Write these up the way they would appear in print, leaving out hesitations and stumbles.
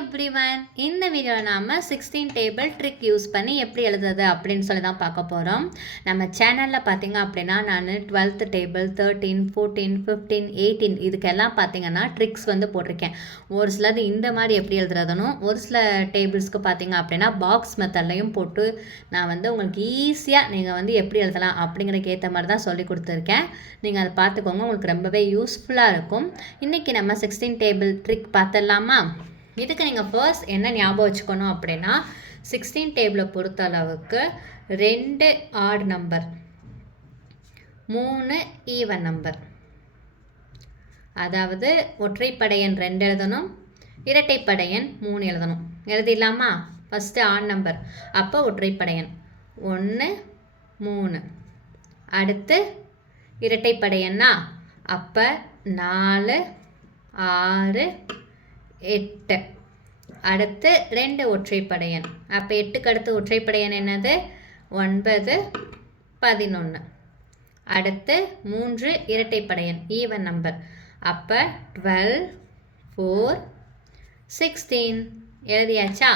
Everyone, இந்த வீடியோவில் நாம் 16 டேபிள் ட்ரிக் யூஸ் பண்ணி எப்படி எழுதுறது அப்படின்னு சொல்லி தான் பார்க்க போகிறோம். நம்ம சேனலில் பார்த்தீங்க அப்படின்னா நான் 12th டேபிள், 13, 14, 15, 18 இதுக்கெல்லாம் பார்த்தீங்கன்னா ட்ரிக்ஸ் போட்டிருக்கேன். ஒரு சிலது இந்த மாதிரி எப்படி எழுதுறதுன்னு, ஒரு சில டேபிள்ஸ்க்கு பார்த்தீங்க அப்படின்னா பாக்ஸ் மெத்தட்லையும் போட்டு நான் உங்களுக்கு ஈஸியாக நீங்கள் எப்படி எழுதலாம் அப்படிங்கிறதுக்கு ஏற்ற மாதிரி தான் சொல்லி கொடுத்துருக்கேன். நீங்கள் அதை பார்த்துக்கோங்க, உங்களுக்கு ரொம்பவே யூஸ்ஃபுல்லாக இருக்கும். இன்றைக்கி நம்ம 16 டேபிள் ட்ரிக் பார்த்துடலாமா? இதுக்கு நீங்கள் ஃபர்ஸ்ட் என்ன ஞாபகம் வச்சுக்கணும் அப்படின்னா, 16 டேபிளை பொறுத்த அளவுக்கு 2 ஆட் நம்பர், 3 ஈவன் நம்பர். அதாவது ஒற்றைப்படையன் 2 எழுதணும், இரட்டைப்படையன் 3 எழுதணும். எழுதிடலாமா? ஃபஸ்ட்டு ஆட் நம்பர், அப்போ ஒற்றைப்படையன் 1, 3. அடுத்து இரட்டைப்படையன்னா அப்போ 4, 6, 8. அடுத்து 2 ஒற்றைப்படையன், அப்போ 8க்கு அடுத்து ஒற்றைப்படையன் என்னது? 9, 11. அடுத்து 3 இரட்டைப்படையன் ஈவன் நம்பர், அப்போ 12, 4, 16. எழுதியாச்சா?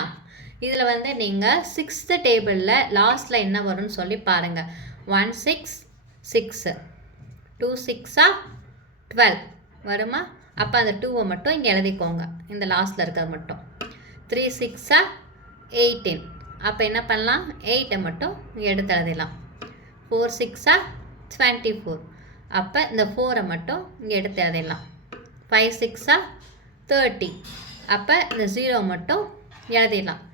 இதில் நீங்கள் 6th டேபிளில் லாஸ்ட்டில் என்ன வரும்னு சொல்லி பாருங்கள். 1 6 6, 2 6 12 வருமா? அப்போ அந்த 2 மட்டும் இங்கே எழுதிக்கோங்க, இந்த லாஸ்ட்டில் இருக்கிறது மட்டும். 3 6 18, அப்போ என்ன பண்ணலாம்? 8 மட்டும் இங்கே எடுத்து எழுதிடலாம். 4 6 24, அப்போ இந்த 4 மட்டும் இங்கே எடுத்து எழுதிடலாம். 5 6 30, அப்போ இந்த 0 மட்டும் எழுதிடலாம்.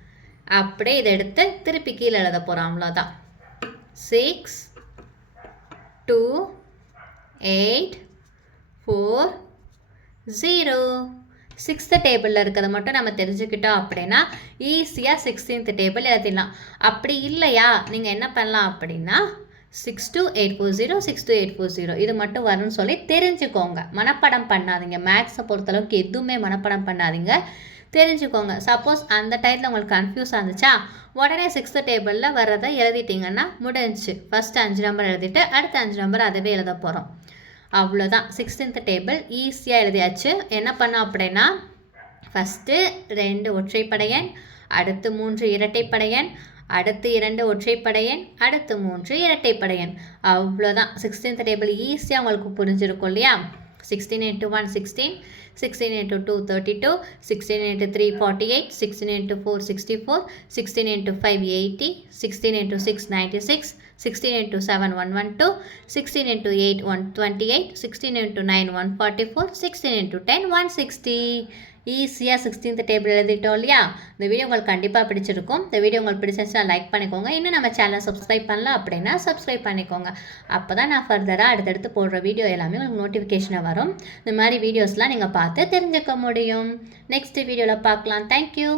அப்படியே இதை எடுத்து திருப்பி கீழே எழுத போகிறோம், அவ்வளோதான். 6 2 8 4 0. 6th டேபிளில் இருக்கிறத மட்டும் நம்ம தெரிஞ்சுக்கிட்டோம் அப்படின்னா ஈஸியாக 16th டேபிள் எழுதிடலாம். அப்படி இல்லையா, நீங்கள் என்ன பண்ணலாம் அப்படின்னா 62840, 62840 இது மட்டும் வரும்னு சொல்லி தெரிஞ்சுக்கோங்க. மனப்பாடம் பண்ணாதீங்க. மேக்ஸை பொறுத்தளவுக்கு எதுவுமே மனப்பாடம் பண்ணாதீங்க, தெரிஞ்சுக்கோங்க. சப்போஸ் அந்த டைத்தில் உங்களுக்கு கன்ஃபியூஸாக இருந்துச்சா, உடனே 6th டேபிளில் வர்றதை எழுதிட்டிங்கன்னா முடிஞ்சு. ஃபஸ்ட்டு 5 நம்பர் எழுதிட்டு அடுத்த 5 நம்பர் அதுவே எழுத போகிறோம். அவ்வளோதான். 16th டேபிள் ஈஸியாக எழுதியாச்சு. என்ன பண்ணோம் அப்படின்னா, ஃபஸ்ட்டு 2 ஒற்றைப்படையன், அடுத்து 3 இரட்டைப்படையன், அடுத்து 2 ஒற்றைப்படையன், அடுத்து 3 இரட்டைப்படையன். அவ்வளோதான். 16th டேபிள் ஈஸியாக உங்களுக்கு புரிஞ்சிருக்கும் இல்லையா? 16 × 1 16, 16 × 2 32, 16 × 3 48, 16 × 4 64, 16 × 5 80, 16 × 6 96, 16 × 7 112, 16 × 8 128, 16 × 9 144, 16 × 10 160. ஈஸியாக 16th டேபிள் எழுதிட்டோம் இல்லையா? இந்த வீடியோ உங்களுக்கு கண்டிப்பாக பிடிச்சிருக்கும். இந்த வீடியோ உங்களுக்கு பிடிச்சிருந்துச்சுன்னா லைக் பண்ணிக்கோங்க. இன்னும் நம்ம சேனலை சப்ஸ்கிரைப் பண்ணலாம் அப்படின்னா சப்ஸ்கிரைப் பண்ணிக்கோங்க. அப்போ தான் நான் ஃபர்தராக அடுத்தடுத்து போடுற வீடியோ எல்லாமே உங்களுக்கு நோட்டிஃபிகேஷனாக வரும். இந்த மாதிரி வீடியோஸ்லாம் நீங்கள் பார்த்து தெரிஞ்சுக்க முடியும். நெக்ஸ்ட் வீடியோவில் பார்க்கலாம். தேங்க்யூ.